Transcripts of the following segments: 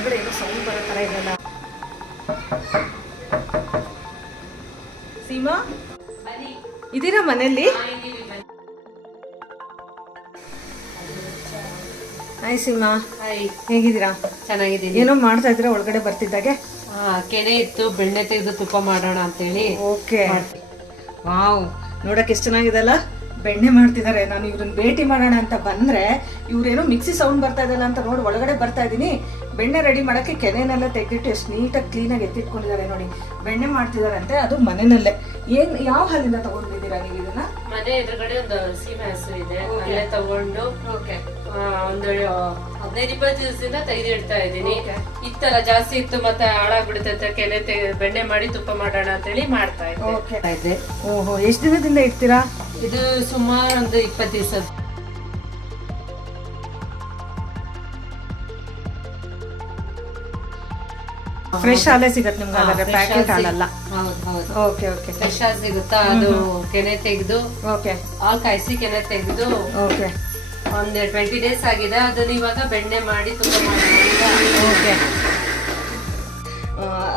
ಒಳಗಡೆ ಏನೋ ಸೌಂಡ್ ಬರೋ ಥರ ಇದೆಯಲ್ಲ. ಸೀಮಾ ಇದೀರಾ ಮನೆಯಲ್ಲಿ? ಹಾಯ್ ಸೀಮಾ, ಹೇಗಿದ್ದೀರಾ? ಚೆನ್ನಾಗಿದ್ದೀನಿ. ಏನೋ ಮಾಡ್ತಾ ಇದ್ದೀರಾ ಒಳಗಡೆ ಬರ್ತಿದ್ದಾಗೆ? ಕೆನೆ ಇತ್ತು, ಬೆಣ್ಣೆ ತೆಗೆದು ತುಪ್ಪ ಮಾಡೋಣ ಅಂತೇಳಿ. ಓಕೆ, ವಾವ್, ನೋಡಕ್ಕೆ ಎಷ್ಟು ಚೆನ್ನಾಗಿದೆ ಅಲ್ಲ. ಬೆಣ್ಣೆ ಮಾಡ್ತಿದ್ದಾರೆ. ನಾನು ಇವ್ರನ್ನ ಭೇಟಿ ಮಾಡೋಣ ಅಂತ ಬಂದ್ರೆ ಇವ್ರೇನೋ ಮಿಕ್ಸಿ ಸೌಂಡ್ ಬರ್ತಾ ಇದಲ್ಲ ಅಂತ ನೋಡಿ ಒಳಗಡೆ ಬರ್ತಾ ಇದ್ದೀನಿ. ಬೆಣ್ಣೆ ರೆಡಿ ಮಾಡಕ್ಕೆ ಕೆನೆನೆಲ್ಲ ತೆಗೆದಿಟ್ಟು ಎಷ್ಟು ನೀಟಾಗಿ ಕ್ಲೀನಾಗಿ ಎತ್ತಿಟ್ಕೊಂಡಿದ್ದಾರೆ ನೋಡಿ. ಬೆಣ್ಣೆ ಮಾಡ್ತಿದ್ದಾರೆ ಅಂತೆ, ಅದು ಮನೆಯಲ್ಲೇ. ಯಾವ ಹಾಲಿಂದ ತಗೊಂಡಿದ್ದೀರಾ ನೀವು ಇದನ್ನ? ಮನೆ ಎದುರುಗಡೆ ಒಂದು ಸೀಮೆ ಹಸು ಇದೆ, ಅಲ್ಲೇ ತಗೊಂಡು ಒಂದು 15-20 ದಿವಸದಿಂದ ತೆಗೆದಿಡ್ತಾ ಇದ್ದೀನಿ. ಇತ್ತಲ್ಲ ಜಾಸ್ತಿ ಇತ್ತು, ಮತ್ತೆ ಹಾಳಾಗ್ಬಿಡುತ್ತೆ, ಕೆನೆ ಬೆಣ್ಣೆ ಮಾಡಿ ತುಪ್ಪ ಮಾಡೋಣ ಅಂತೇಳಿ ಮಾಡ್ತಾ ಇದ್ದೆ. ಓಹೋ, ಎಷ್ಟು ದಿನದಿಂದ ಇಡ್ತೀರಾ? ಇದು ಸುಮಾರು ಒಂದು 20 ದಿವಸ. ಫ್ರೆಶ್ ಹಾಲೇ ಸಿಗತ್ತೆ ನಿಮ್ಗೆ? ಹಾಗಾದ್ರೆ ಪ್ಯಾಕೆಟ್ ಹಾಲಲ್ಲ? ಹೌದು. ಓಕೆ ಓಕೆ, ಫ್ರೆಶ್ ಹಾಲು ಸಿಗುತ್ತಾ? ಅದು ಕೆನೆ ತೆಗೆದು, ಓಕೆ, ಹಾಲು ಕಾಯಿಸಿ ಕೆನೆ ತೆಗೆದು ಓಕೆ, ಒಂದು 20 ಡೇಸ್ ಆಗಿದೆ. ಅದನ್ನ ಇವಾಗ ಬೆಣ್ಣೆ ಮಾಡಿ ತುಪ್ಪ ಮಾಡಿ. ಓಕೆ,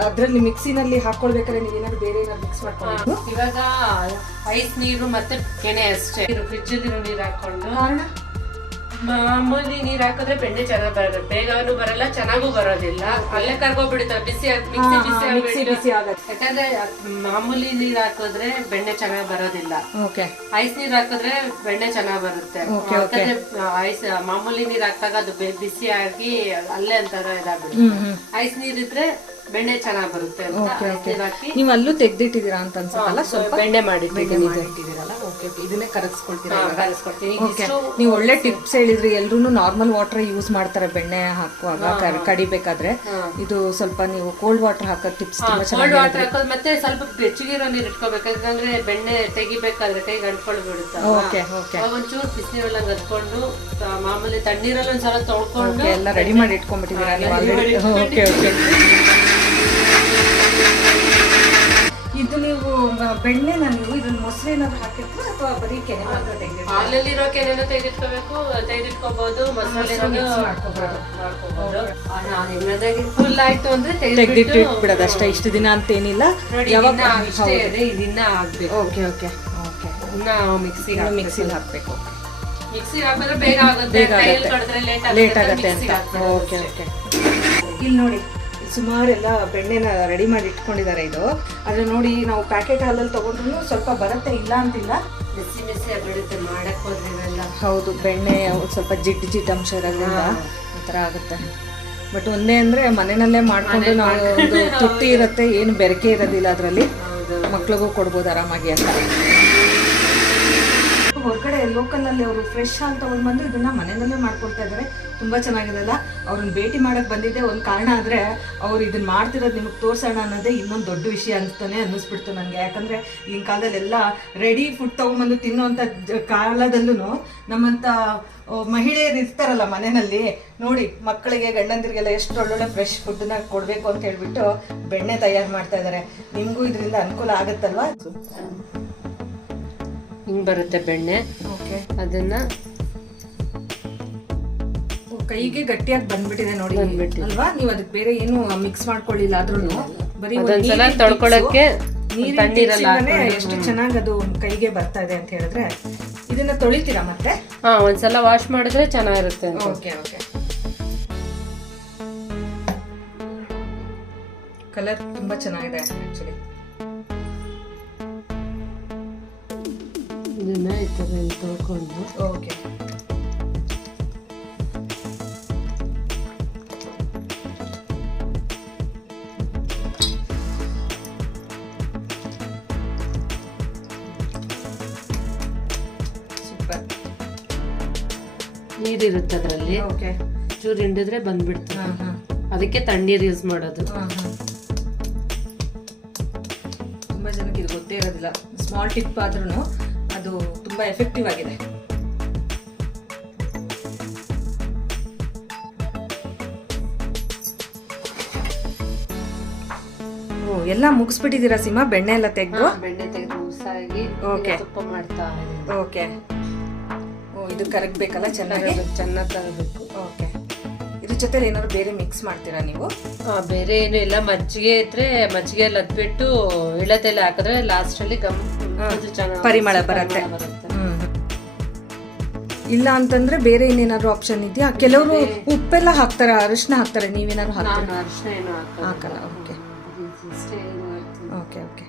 ಅದ್ರಲ್ಲಿ ಮಿಕ್ಸಿನಲ್ಲಿ ಹಾಕೊಳ್ಬೇಕಾದ್ರೆ ನೀವೇನಾದ್ರು ಬೇರೆ ಏನಾದ್ರು ಮಿಕ್ಸ್ ಮಾಡ್ಕೊಂಡು? ಇವಾಗ ಐಸ್ ನೀರು ಮತ್ತೆ ಕೆನೆ ಅಷ್ಟೇ. ಫ್ರಿಜ್ ಅಲ್ಲಿ ನೀರು ಹಾಕೊಂಡು, ಮಾಮೂಲಿ ನೀರ್ ಹಾಕಿದ್ರೆ ಬೆಣ್ಣೆ ಚೆನ್ನಾಗಿ ಬರೋದು, ಬೇಗನೂ ಬರಲ್ಲ, ಚೆನ್ನಾಗೂ ಬರೋದಿಲ್ಲ. ಅಲ್ಲೇ ಕರ್ಗೋಗ್ಬಿಡುತ್ತೆ, ಬಿಸಿ ಆಗುತ್ತೆ. ಯಾಕಂದ್ರೆ ಮಾಮೂಲಿ ನೀರ್ ಹಾಕಿದ್ರೆ ಬೆಣ್ಣೆ ಚೆನ್ನಾಗಿ ಬರೋದಿಲ್ಲ. ಐಸ್ ನೀರ್ ಹಾಕಿದ್ರೆ ಬೆಣ್ಣೆ ಚೆನ್ನಾಗಿ ಬರುತ್ತೆ. ಯಾಕಂದ್ರೆ ಐಸ್ ಮಾಮೂಲಿ ನೀರ್ ಹಾಕಿದಾಗ ಅದು ಬಿಸಿ ಆಗಿ ಅಲ್ಲೇ ಅಂತಾರ ಇದಾಗ್ಬಿಡುತ್ತೆ. ಐಸ್ ನೀರ್ ಇದ್ರೆ ಬೆಣ್ಣೆ ಚೆನ್ನಾಗಿ ಬರುತ್ತೆ ಅಂತ. ನೀವು ಅಲ್ಲೂ ತೆಗ್ದಿಟ್ಟಿದ್ದೀರಾ ಅಂತ ಅನ್ಸುತ್ತಲ್ಲ? ಸ್ವಲ್ಪ ಬೆಣ್ಣೆ ಮಾಡಿಟ್ಟಿದ್ದೀರಲ್ಲ, ಇದನ್ನೇ ಕರಗಿಸ್ಕೊಳ್ತೀರಾ? ಕಲಿಸ್ಕೊಡ್ತೀನಿ. ನೀವು ಒಳ್ಳೆ ಟಿಪ್ಸ್ ಹೇಳಿದ್ರಿ. ಎಲ್ರು ನಾರ್ಮಲ್ ವಾಟರ್ ಯೂಸ್ ಮಾಡ್ತಾರೆ ಬೆಣ್ಣೆ ಹಾಕುವಾಗ, ಕಡಿಬೇಕಾದ್ರೆ. ಇದು ಸ್ವಲ್ಪ ನೀವು ಕೋಲ್ಡ್ ವಾಟರ್ ಹಾಕೋ ಟಿಪ್ಸ್ ತುಂಬಾ ಕೋಲ್ಡ್ ವಾಟರ್ ಹಾಕೋದು, ಮತ್ತೆ ಸ್ವಲ್ಪ ಬೆಚ್ಚಗಿರೋ ನೀರು ಇಟ್ಕೋಬೇಕು. ಯಾಕಂದ್ರೆ ಬೆಣ್ಣೆ ತೆಗಿಬೇಕಾದ್ರೆ ಕೈಗೆ ಅಂಟ್ಕೊಂಡು ಬಿಡುತ್ತೆ. ಒಂಚೂರು ಬಿಸಿನೀರೊಳಗೆ ಹತ್ಕೊಂಡು ಮಾಮೂಲಿ ತಣ್ಣೀರಲ್ಲಿ ಒಂದ್ಸಲ ತೊಳ್ಕೊಂಡು ಎಲ್ಲ ರೆಡಿ ಮಾಡಿ ಇಟ್ಕೊಂಡ್ಬಿಟ್ಟಿದ್ದೀರಾ ನೀವು ಆಲ್ರೆಡಿ? Okay okay. ಇದು ನೀವು ಬೆಣ್ಣೆನ ನೀವು ಇದನ್ನ ಮೊಸರು ಏನಾದ್ರು ಹಾಕಿರ್ತೀರಾ ಅಥವಾ ಬರೀ ಕೆನೆ ಮಾತ್ರ ತೆಗೆದಿರ್ತೀರಾ? ಹಾಲಲ್ಲಿರೋ ಕೆನೆನ ತೆಗೆದಿಟ್ಕೋಬೇಕು, ತೆಗೆದಿಟ್ಕೋಬಹುದು. ಫುಲ್ ಆಯ್ತು ಅಂದ್ರೆ ತೆಗೆದಿಟ್ಟು ಇಟ್ಬಿಡೋದು ಅಷ್ಟೇ. ಇಷ್ಟು ದಿನ ಅಂತ ಏನಿಲ್ಲ, ಯಾವಾಗ ಇದನ್ನ ಹಾಕ್ಬೇಕು. Okay okay okay. ಇನ್ನ ಮಿಕ್ಸಿಲಿ ಹಾಕ್ಬೇಕು. ಮಿಕ್ಸಿ ಹಾಕಿದ್ರೆ ಬೇಗ ಆಗುತ್ತೆ, ಲೇಟ್ ಆಗುತ್ತೆ ಅಂತ. Okay okay. ಇಲ್ಲಿ ನೋಡಿ, ಸುಮಾರೆಲ್ಲ ಬೆಣ್ಣೆನ ರೆಡಿ ಮಾಡಿ ಇಟ್ಕೊಂಡಿದ್ದಾರೆ. ಇದು ಆದ್ರೆ ನೋಡಿ, ನಾವು ಪ್ಯಾಕೆಟ್ ಹಾಲಲ್ಲಿ ತಗೊಂಡ್ರು ಸ್ವಲ್ಪ ಬರುತ್ತೆ, ಇಲ್ಲ ಅಂತಿಲ್ಲ. ಬಿಸಿ ಬಿಡುತ್ತೆ ಮಾಡಕ್ ಹೋದ್ರೆಲ್ಲ. ಹೌದು, ಬೆಣ್ಣೆ ಸ್ವಲ್ಪ ಜಿಡ್ ಅಂಶ ಇರೋದ್ರಿಂದ ಈ ಥರ ಆಗುತ್ತೆ. ಬಟ್ ಒಂದೇ ಅಂದ್ರೆ ಮನೆಯಲ್ಲೇ ಮಾಡ್ಕೊಂಡು ನಾವು ಒಂದು ತುಟ್ಟಿ ಇರುತ್ತೆ, ಏನು ಬೆರಕೆ ಇರೋದಿಲ್ಲ ಅದರಲ್ಲಿ. ಮಕ್ಳಿಗೂ ಕೊಡ್ಬೋದು ಆರಾಮಾಗಿ ಅಂತ. ಹೊರಗಡೆ ಲೋಕಲ್ ಅಲ್ಲಿ ಅವರು ಫ್ರೆಶ್ ಹಾಲು ತಗೊಂಡ್ ಬಂದು ಇದನ್ನ ಮನೆಯಲ್ಲೇ ಮಾಡ್ಕೊಡ್ತಾ ಇದ್ದಾರೆ. ತುಂಬಾ ಚೆನ್ನಾಗಿದೆ ಅಲ್ಲ. ಅವ್ರನ್ನ ಭೇಟಿ ಮಾಡಕ್ ಬಂದಿದ್ದೆ ಒಂದು ಕಾರಣ ಆದ್ರೆ, ಅವ್ರು ಇದನ್ನ ಮಾಡ್ತಿರೋದು ನಿಮಗೆ ತೋರ್ಸೋಣ ಅನ್ನೋದೇ ಇನ್ನೊಂದು ದೊಡ್ಡ ವಿಷಯ ಅಂತಾನೆ ಅನ್ನಿಸ್ಬಿಡ್ತು ನನಗೆ. ಯಾಕಂದ್ರೆ ಈಗಿನ ಕಾಲದಲ್ಲೆಲ್ಲ ರೆಡಿ ಫುಡ್ ತಗೊಂಡ್ಬಂದು ತಿನ್ನೋಂಥ ಕಾಲದಲ್ಲೂ ನಮ್ಮಂತ ಮಹಿಳೆಯರು ಇರ್ತಾರಲ್ಲ ಮನೆಯಲ್ಲಿ, ನೋಡಿ ಮಕ್ಕಳಿಗೆ ಗಂಡಂದಿರಿಗೆಲ್ಲ ಎಷ್ಟು ಒಳ್ಳೊಳ್ಳೆ ಫ್ರೆಶ್ ಫುಡ್ನ ಕೊಡಬೇಕು ಅಂತ ಹೇಳ್ಬಿಟ್ಟು ಬೆಣ್ಣೆ ತಯಾರು ಮಾಡ್ತಾ ಇದ್ದಾರೆ. ನಿಮಗೂ ಇದರಿಂದ ಅನುಕೂಲ ಆಗುತ್ತಲ್ವಾ? ಹಿಂಗ್ ಬರುತ್ತೆ ಬೆಣ್ಣೆ. ಓಕೆ, ಅದನ್ನ ಕೈಗೆ ಗಟ್ಟಿಯಾಗಿ ಬಂದ್ಬಿಟ್ಟಿದೆ ನೋಡಿ ಅಲ್ವಾ? ನೀವು ಅದಕ್ಕೆ ಬೇರೆ ಏನು ಮಿಕ್ಸ್ ಮಾಡ್ಕೊಳ್ಳಿಲ್ಲ, ಆದ್ರೂ ಬರೀ ಒಂದ್ಸಲ ತೊಳ್ಕೊಳಕ್ಕೆ ನೀರಿನ ಎಷ್ಟು ಚೆನ್ನಾಗಿ ಅದು ಕೈಗೆ ಬರ್ತಾ ಇದೆ ಅಂತ ಹೇಳಿದ್ರೆ. ಇದನ್ನ ತೊಳಿತೀರಾ ಮತ್ತೆ? ಒಂದ್ಸಲ ವಾಶ್ ಮಾಡಿದ್ರೆ ಚೆನ್ನಾಗಿರುತ್ತೆ. Okay okay. ಕಲರ್ ತುಂಬಾ ಚೆನ್ನಾಗಿದೆ ಆಕ್ಚುಲಿ. ಇದನ್ನ ಈ ತರ ತೊಳ್ಕೊಂಡು, ಓಕೆ, ಸೂಪರ್. ನೀರಿರುತ್ತೆ ಅದರಲ್ಲಿ, ಓಕೆ, ಚೂರು ಹಿಂಡಿದ್ರೆ ಬಂದ್ಬಿಡ್ತದೆ. ಅದಕ್ಕೆ ತಣ್ಣೀರು ಯೂಸ್ ಮಾಡೋದು. ತುಂಬಾ ಜನಕ್ಕೆ ಇದು ಗೊತ್ತೇ ಇರೋದಿಲ್ಲ. ಸ್ಮಾಲ್ ಟಿಪ್ ಆದ್ರೂ ಅದು ತುಂಬಾ ಎಫೆಕ್ಟಿವ್ ಆಗಿದೆ. ಎಲ್ಲ ಮುಗಿಸ್ಬಿಟ್ಟಿದ್ದೀರಾ ಸೀಮಾ? ಬೆಣ್ಣೆ ಎಲ್ಲ ತೆಗೆದು? ಬೆಣ್ಣೆ ತೆಗೆದು ಮುಗಿಸಾಗಿ ತುಪ್ಪ ಮಾಡ್ತಾ ಇದ್ದೀನಿ. ಓಕೆ. ಇದು ಕರಗಬೇಕಲ್ಲ, ಚೆನ್ನಾಗಿ ಕರಗಬೇಕು. ಓಕೆ. ಇದು ಜೊತೆಲಿ ಏನಾದ್ರು ಬೇರೆ ಮಿಕ್ಸ್ ಮಾಡ್ತೀರಾ ನೀವು? ಬೇರೆ ಏನು ಇಲ್ಲ, ಮಜ್ಜಿಗೆ ಇದ್ರೆ ಮಜ್ಜಿಗೆ ಎಲ್ಲ ಅದ್ಬಿಟ್ಟು ಇಳತೆಲ್ಲ ಹಾಕಿದ್ರೆ ಲಾಸ್ಟ್ ಅಲ್ಲಿ ಪರಿಮಳ ಬರುತ್ತೆ. ಇಲ್ಲ ಅಂತಂದ್ರೆ ಬೇರೆ ಇನ್ನೇನಾದ್ರು ಆಪ್ಷನ್ ಇದೆಯಾ? ಕೆಲವರು ಉಪ್ಪೆಲ್ಲ ಹಾಕ್ತಾರೆ, ಅರಿಶಿನ ಹಾಕ್ತಾರೆ, ನೀವೇನಾದ್ರು ಹಾಕ್ತೀರಾ? ಅರಿಶಿನ ಏನು ಹಾಕಲ್ಲ. Okay okay okay.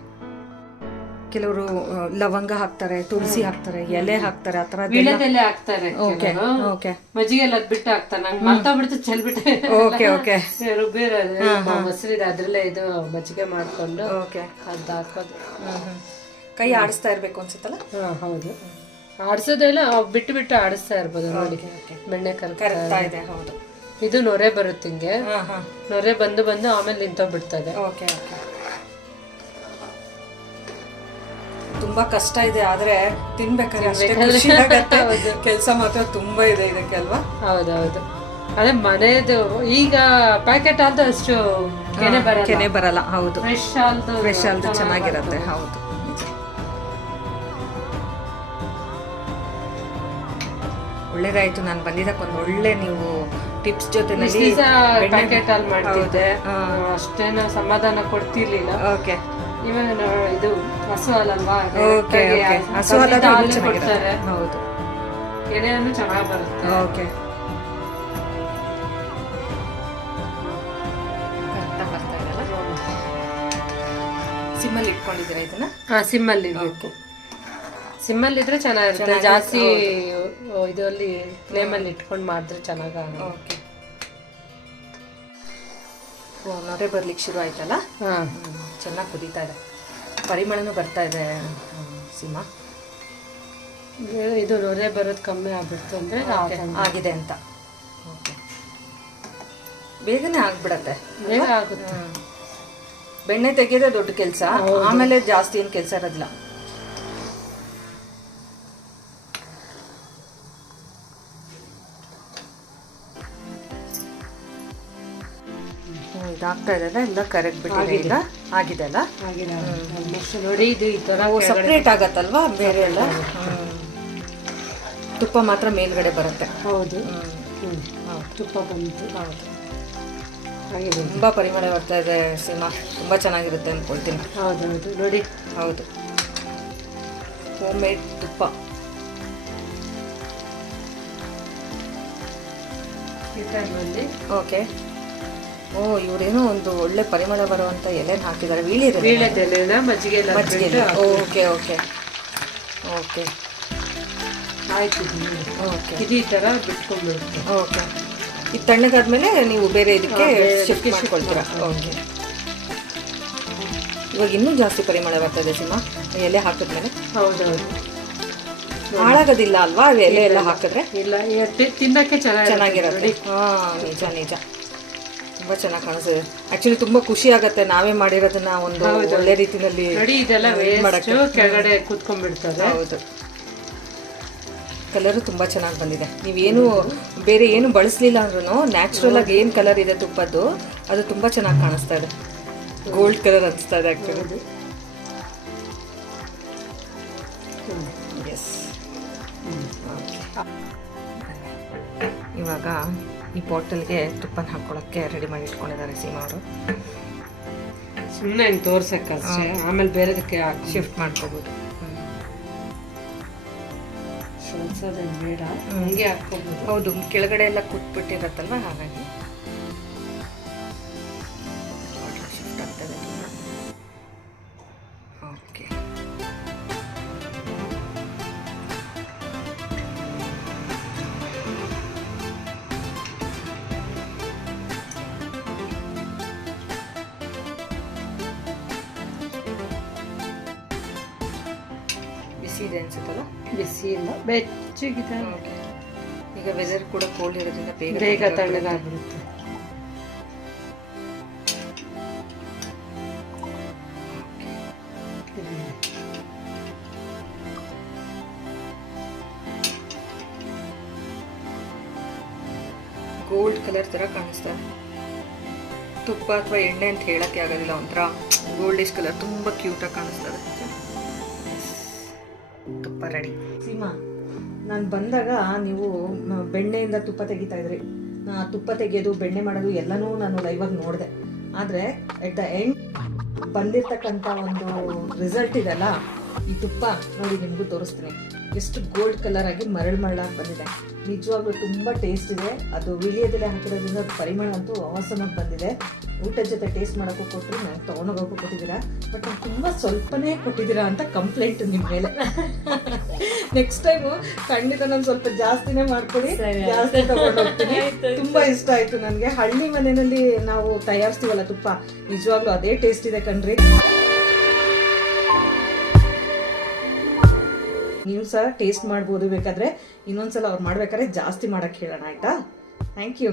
ಕೆಲವರು ಲವಂಗ ಹಾಕ್ತಾರೆ, ತುಳಸಿ ಹಾಕ್ತಾರೆ, ಎಲೆ ಹಾಕ್ತಾರೆ, ಆತರ ವೀಳ್ಯದೆಲೆ ಹಾಕ್ತಾರೆ. Okay okay. ಮಜ್ಜಿಗೆ ಎಲ್ಲ ಅದ್ಬಿಟ್ಟು ಹಾಕ್ತಾರೆ. ನಂಗೆ ಮರ್ತಾ ಬಿಡ್ತು ಚೆಲ್ಬಿಟ್ಟೆ. Okay okay. ರುಬ್ಬಿರೋದು ಮೊಸರಿದೆ ಅದ್ರಲ್ಲೇ ಇದು ಮಜ್ಜಿಗೆ ಮಾಡ್ಕೊಂಡು ಓಕೆ ಅದ್ ಹಾಕೋದು. ಕೈ ಆಡಿಸ್ತಾ ಇರ್ಬೇಕು ಅನ್ಸುತ್ತಲ್ಲ? ಹೌದು, ಆಡಿಸೋದೆಲ್ಲ ಬಿಟ್ಟು ಬಿಟ್ಟು ಆಡಿಸ್ತಾ ಇರ್ಬೋದು ನೋಡಿ. ಬೆಣ್ಣೆ ಕರ್ತಾ ಇದೆ. ಹೌದು, ಇದು ನೊರೆ ಬರುತ್ತೆ ಹಿಂಗೆ. ನೊರೆ ಬಂದು ಬಂದು ಆಮೇಲೆ ನಿಂತೋಗ್ಬಿಡ್ತದೆ. Okay okay. ತುಂಬಾ ಕಷ್ಟ ಇದೆ, ಆದ್ರೆ ತಿನ್ಬೇಕಾದ್ರೆ ಅಷ್ಟೇ ಖುಷಿ ಆಗುತ್ತೆ. ಕೆಲಸ ಮಾತ್ರ ತುಂಬಾ ಇದೆ ಇದಕ್ಕೆ ಅಲ್ವಾ? ಹೌದೌದು. ಅದೇ ಮನೆದು ಈಗ ಪ್ಯಾಕೆಟ್ ಆದ ಅಷ್ಟು ಕೆನೆ ಬರಲ್ಲ. ಹೌದು, ಫ್ರೆಶ್ ಆಲ್ದು ಚೆನ್ನಾಗಿರುತ್ತೆ. ಹೌದು, ಒಳ್ಳೇದಾಯ್ತು. ನಾನು ಬಂದಿದ್ದಕ್ಕೆ ಒಂದು ಒಳ್ಳೆ ನೀವು ಟಿಪ್ಸ್ ಜೊತೆ ಪ್ಯಾಕೆಟ್ ಅಲ್ಲಿ ಮಾಡ್ತಿದ್ದೆ, ಅಷ್ಟೇನು ಸಮಾಧಾನ ಕೊಡ್ತಿರ್ಲಿಲ್ಲ. ಓಕೆ. ಇವಾಗ ಇದು ಹಸು ಹಾಲಲ್ವಾ, ಹಸು ಹಾಲು ಕೊಡ್ತಾರೆ. ಹೌದು, ಎಲೆಯನ್ನು ಚೆನ್ನಾಗಿ ಬರುತ್ತೆ. ಓಕೆ. ಸಿಮ್ಮಲ್ಲಿ ಇಟ್ಕೊಂಡಿದ್ದೀರಾ ಇದನ್ನ? ಸಿಮ್ಮಲ್ಲಿ ಇರ್ಬೇಕು. ಸಿಮ್ಮಲ್ಲಿ ಇದ್ರೆ ಚೆನ್ನಾಗಿರುತ್ತೆ. ಜಾಸ್ತಿ ಇದರಲ್ಲಿ ಫ್ಲೇಮಲ್ಲಿ ಇಟ್ಕೊಂಡು ಮಾಡಿದ್ರೆ ಚೆನ್ನಾಗ. ಓಕೆ. ನೊರೆ ಬರ್ಲಿಕ್ಕೆ ಶುರು ಆಯ್ತಲ್ಲ? ಚೆನ್ನಾಗಿ ಕುದೀತಾ ಇದೆ, ಪರಿಮಳನೂ ಬರ್ತಾ ಇದೆ ಸೀಮಾ. ಇದು ನೊರೆ ಬರೋದು ಕಮ್ಮಿ ಆಗ್ಬಿಡ್ತು ಅಂದ್ರೆ ಆಗಿದೆ ಅಂತ. ಓಕೆ, ಬೇಗನೆ ಆಗ್ಬಿಡತ್ತೆ. ಬೇಗ ಆಗುತ್ತೆ. ಬೆಣ್ಣೆ ತೆಗೆಯೋದೇ ದೊಡ್ಡ ಕೆಲಸ, ಆಮೇಲೆ ಜಾಸ್ತಿ ಏನು ಕೆಲಸ ಇರೋದಿಲ್ಲ. ಇದಾಗ್ತಾ ಇದೆ, ಎಲ್ಲ ಕರೆಕ್ಟ್ ಬಿಟ್ಟಿದೆ. ಈಗ ಆಗಿದೆ ಅಲ್ಲ? ನೋಡಿ, ಇದು ಈ ತರ ಸಪ್ರೇಟ್ ಆಗತ್ತಲ್ವಾ ಬೇರೆ ಎಲ್ಲ. ತುಪ್ಪ ಮಾತ್ರ ಮೇಲ್ಗಡೆ ಬರುತ್ತೆ. ಹೌದು, ತುಪ್ಪ ಬಂತು. ಹೌದು, ತುಂಬಾ ಪರಿಮಳ ಬರ್ತಾ ಇದೆ ಸೀಮಾ. ತುಂಬಾ ಚೆನ್ನಾಗಿರುತ್ತೆ ಅನ್ಕೊಳ್ತೀನಿ. ಹೌದೌದು, ನೋಡಿ. ಹೌದು, ಹೋಮ್ ಮೇಡ್ ತುಪ್ಪ. ಓಕೆ. ಓ, ಇವರೇನೋ ಒಂದು ಒಳ್ಳೆ ಪರಿಮಳ ಬರುವಂತ ಎಲೆ ಹಾಕಿದ್ದಾರೆ. ವೀಳ್ಯದೆಲೆ ಮಜ್ಜಿಗೆ. Okay okay okay. ಆಯ್ತು, ಓಕೆ. ಇದು ಈ ತರ ಬಿಟ್ಕೊಂಡ್ಬಿಡುತ್ತೆ. ಓಕೆ. ಇದು ತಣ್ಣಗಾದ್ಮೇಲೆ ನೀವು ಬೇರೆ ಇದಕ್ಕೆ ಶಿಫ್ಟ್ ಮಾಡ್ಕೊಳ್ತೀರಾ? ಓಕೆ. ಇವಾಗ ಇನ್ನೂ ಜಾಸ್ತಿ ಪರಿಮಳ ಬರ್ತದೆ ಸೀಮಾ ಎಲೆ ಹಾಕಿದ್ಮೇಲೆ. ಹೌದೌದು, ಹಾಳಾಗೋದಿಲ್ಲ ಅಲ್ವಾ ಎಲೆ ಎಲ್ಲ ಹಾಕಿದ್ರೆ? ಇಲ್ಲ, ತಿನ್ನಕ್ಕೆ ಚೆನ್ನಾಗಿರುತ್ತೆ. ನಿಜ ನಿಜ, ತುಂಬಾ ಚೆನ್ನಾಗಿ ಕಾಣಿಸ್ತದೆ. ಆಕ್ಚುಲಿ ತುಂಬಾ ಖುಷಿ ಆಗತ್ತೆ ನಾವೇ ಮಾಡಿರೋದನ್ನ ಒಂದು ಒಳ್ಳೆ ರೀತಿಯಲ್ಲಿ ಕೆಳಗಡೆ ಕೂತ್ಕೊಂಡ್ಬಿಡ್ತದೆ. ಹೌದು, ಕಲರು ತುಂಬಾ ಚೆನ್ನಾಗಿ ಬಂದಿದೆ. ನೀವೇನು ಬೇರೆ ಏನು ಬಳಸಲಿಲ್ಲ ಅಂದ್ರೂ ನ್ಯಾಚುರಲ್ ಆಗಿ ಏನು ಕಲರ್ ಇದೆ ತುಪ್ಪದ್ದು, ಅದು ತುಂಬಾ ಚೆನ್ನಾಗಿ ಕಾಣಿಸ್ತಾ ಇದೆ. ಗೋಲ್ಡ್ ಕಲರ್ ಅನಿಸ್ತಾ ಇದೆ ಆಕ್ಚುಲಿ. ಎಸ್. ಇವಾಗ ಈ ಬಾಟಲ್ಗೆ ತುಪ್ಪನ ಹಾಕೊಳ್ಳೋಕ್ಕೆ ರೆಡಿ ಮಾಡಿ ಇಟ್ಕೊಂಡಿದ್ದಾರೆ ಸೀಮಾ ಅವರು. ಸುಮ್ಮನೆ ತೋರ್ಸಕ್ಕಷ್ಟೇ, ಆಮೇಲೆ ಬೇರೆದಕ್ಕೆ ಶಿಫ್ಟ್ ಮಾಡ್ಕೋಬೋದು. ಬೇಡ, ಹಂಗೆ ಹಾಕ್ಕೋಬೋದು. ಹೌದು, ಕೆಳಗಡೆ ಎಲ್ಲ ಕುಟ್ಬಿಟ್ಟಿರತ್ತಲ್ವ, ಹಾಗಾಗಿ ಶಿಫ್ಟ್ ಆಗ್ತದೆ. ಓಕೆ. ಬಿಸಿ ಇದೆ ಅನ್ಸುತ್ತಲ್ಲ? ಬಿಸಿ ಇಲ್ಲ, ಬೆಚ್ಚಗಿದೆ. ಈಗ ವೆದರ್ ಕೂಡ ಕೋಲ್ಡ್ ಇರೋದ್ರಿಂದ ಬೇಗ ತಣ್ಣಗಾಗ್ಬಿಡುತ್ತೆ. ಗೋಲ್ಡ್ ಕಲರ್ ತರ ಕಾಣಿಸ್ತಾ ಇದೆ. ತುಪ್ಪ ಅಥವಾ ಎಣ್ಣೆ ಅಂತ ಹೇಳಕ್ಕೆ ಆಗೋದಿಲ್ಲ, ಒಂಥರ ಗೋಲ್ಡಿಶ್ ಕಲರ್, ತುಂಬಾ ಕ್ಯೂಟ್ ಆಗಿ ಕಾಣಿಸ್ತದೆ. ತುಪ್ಪ ರೆಡಿ. ಸೀಮಾ, ನಾನು ಬಂದಾಗ ನೀವು ಬೆಣ್ಣೆಯಿಂದ ತುಪ್ಪ ತೆಗಿತಾ ಇದ್ರಿ, ತುಪ್ಪ ತೆಗೆಯೋದು ಬೆಣ್ಣೆ ಮಾಡೋದು ಎಲ್ಲನೂ ನಾನು ಲೈವಾಗಿ ನೋಡಿದೆ. ಆದರೆ ಎಟ್ ದ ಎಂಡ್ ಬಂದಿರ್ತಕ್ಕಂಥ ಒಂದು ರಿಸಲ್ಟ್ ಇದೆಲ್ಲ, ಈ ತುಪ್ಪ ನೋಡಿ ನಿಮಗೂ ತೋರಿಸ್ತೀನಿ ಎಷ್ಟು ಗೋಲ್ಡ್ ಕಲರ್ ಆಗಿ ಮರಳಾಗಿ ಬಂದಿದೆ. ನಿಜವಾಗ್ಲೂ ತುಂಬ ಟೇಸ್ಟ್ ಇದೆ. ಅದು ವೀಳ್ಯದೆಲೆ ಹಾಕಿರೋದ್ರಿಂದ ಪರಿಮಳ ಅಂತೂ ಅವಸರವಾಗಿ ಬಂದಿದೆ. ಊಟದ ಜೊತೆ ಟೇಸ್ಟ್ ಮಾಡೋಕ್ಕೂ ಕೊಟ್ಟರು, ನಂಗೆ ತೊಗೊಂಡೋಗೋಕ್ಕೂ ಕೊಟ್ಟಿದ್ದೀರಾ. ಬಟ್ ನಂಗೆ ತುಂಬ ಸ್ವಲ್ಪನೇ ಕೊಟ್ಟಿದ್ದೀರಾ ಅಂತ ಕಂಪ್ಲೇಂಟ್ ನಿಮ್ಮ ಮೇಲೆ. ನೆಕ್ಸ್ಟ್ ಟೈಮು ಖಂಡಿತ ನಾನು ಸ್ವಲ್ಪ ಜಾಸ್ತಿನೇ ಮಾಡ್ಕೊಡಿ, ಜಾಸ್ತಿ ತಗೊಂಡು ಹೋಗ್ತೀನಿ. ತುಂಬ ಇಷ್ಟ ಆಯಿತು ನನಗೆ. ಹಳ್ಳಿ ಮನೆಯಲ್ಲಿ ನಾವು ತಯಾರಿಸ್ತೀವಲ್ಲ ತುಪ್ಪ, ನಿಜವಾಗ್ಲೂ ಅದೇ ಟೇಸ್ಟ್ ಇದೆ ಕಣ್ರಿ. ನೀವು ಸಹ ಟೇಸ್ಟ್ ಮಾಡ್ಬೋದು. ಬೇಕಾದರೆ ಇನ್ನೊಂದ್ಸಲ ಅವ್ರು ಮಾಡ್ಬೇಕಾದ್ರೆ ಜಾಸ್ತಿ ಮಾಡಕ್ಕೆ ಹೇಳೋಣ, ಆಯಿತಾ? Thank you.